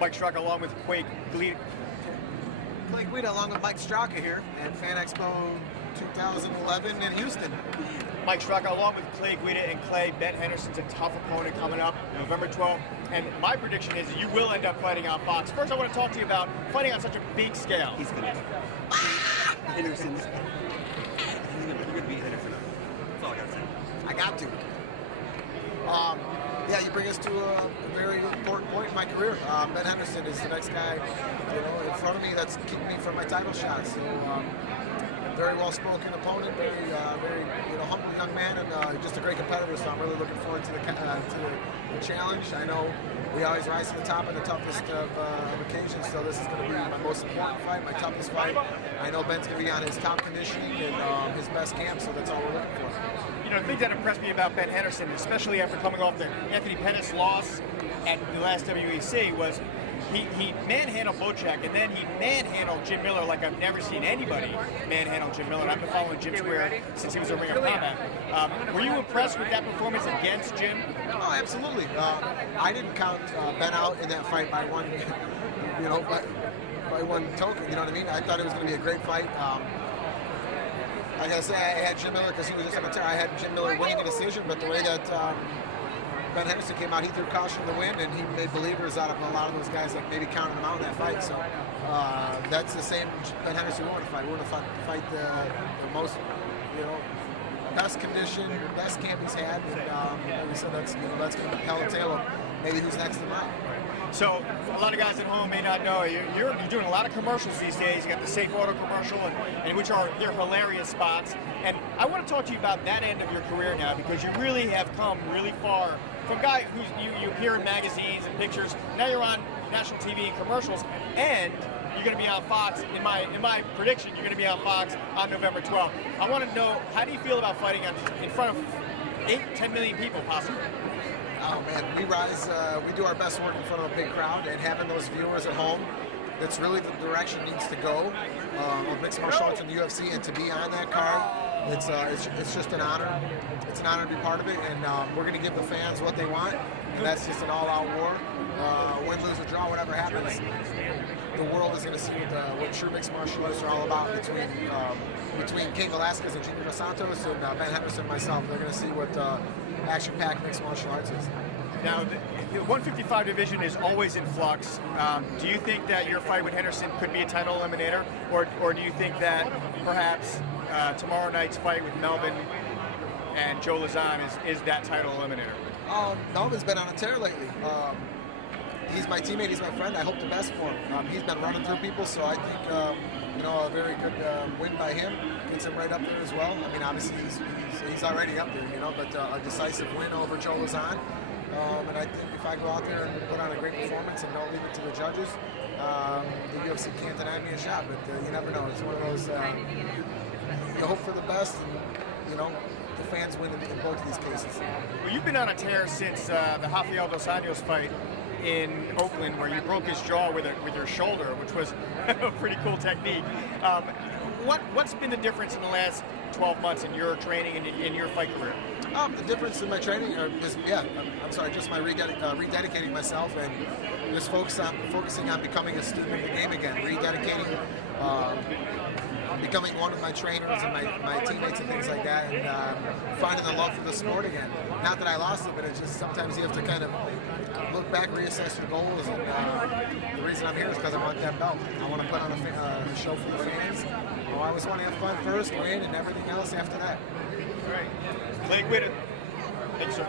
Mike Straka along with Guida. Guida along with Mike Straka here at Fan Expo 2011 in Houston. Mike Straka along with Clay Guida and Clay. Ben Henderson's a tough opponent coming up November 12th. And my prediction is you will end up fighting on Fox. First, I want to talk to you about fighting on such a big scale. He's going to Henderson's. He's going to beat Henderson. That's all I got to say. I got to. Yeah, you bring us to a very important point in my career. Ben Henderson is the next guy, in front of me that's keeping me from my title shot. So, very well-spoken opponent, very humble young man, and just a great competitor. So I'm really looking forward to the challenge. I know we always rise to the top in the toughest of occasions. So this is going to be my most important fight, my toughest fight. I know Ben's going to be on his top conditioning and his best camp. So that's all we're looking for. The thing that impressed me about Ben Henderson, especially after coming off the Anthony Pettis loss at the last WEC, was he manhandled Bocek, and then he manhandled Jim Miller like I've never seen anybody manhandle Jim Miller. I've been following Jim Square since he was a Ring of Combat. Were you impressed with that performance against Jim? Oh, absolutely. I didn't count Ben out in that fight by one, by one token. You know what I mean? I thought it was going to be a great fight. Like I said, I had Jim Miller because he was just on a tear. I had Jim Miller winning a decision, but the way that Ben Henderson came out, he threw caution to the wind, and he made believers out of a lot of those guys that maybe counted him out in that fight. So that's the same Ben Henderson we want to fight. We want to fight the most, best condition, best camp he's had. And like we said, that's going to tell a tale of maybe who's next in line. So a lot of guys at home may not know you're doing a lot of commercials these days. You got the Safe Auto commercial, and which they're hilarious spots. And I want to talk to you about that end of your career now, because you really have come really far from a guy who you appear in magazines and pictures. Now you're on national TV and commercials, and you're going to be on Fox. In my prediction, you're going to be on Fox on November 12th. I want to know, how do you feel about fighting in front of 8-10 million people possibly? Oh man, we do our best work in front of a big crowd, and having those viewers at home, that's really the direction it needs to go with mixed martial arts and the UFC, and to be on that card, it's just an honor. It's an honor to be part of it, and we're going to give the fans what they want, and that's just an all-out war. Win, lose, or draw, whatever happens, the world is going to see what true mixed martial arts are all about between Cain Velasquez and Junior Dos Santos and Ben Henderson and myself. They're going to see what action-packed mixed martial arts is. Now, the 155 division is always in flux. Do you think that your fight with Henderson could be a title eliminator, or do you think that perhaps tomorrow night's fight with Melvin and Joe Lazan is that title eliminator? Melvin's been on a tear lately. He's my teammate, he's my friend. I hope the best for him. He's been running through people, so I think a very good win by him gets him right up there as well. I mean, obviously he's already up there, but a decisive win over Joe Lazan. And I think if I go out there and put on a great performance and don't leave it to the judges, the UFC can't deny me a shot. But you never know. It's one of those. You hope for the best, and the fans win in both of these cases. Well, you've been on a tear since the Rafael Dos Anjos fight in Oakland, where you broke his jaw with your shoulder, which was a pretty cool technique. What's been the difference in the last 12 months in your training and in your fight career? The difference in my training is, just my rededicating myself and just focusing on becoming a student of the game again, rededicating, becoming one of my trainers and my teammates and things like that, and finding the love for the sport again. Not that I lost it, but it's just sometimes you have to kind of look back, reassess your goals, and the reason I'm here is because I want that belt. I want to put on a show for the fans. I always want to have fun first, win, and everything else after that. Great. Clay Guida. Thanks, sir.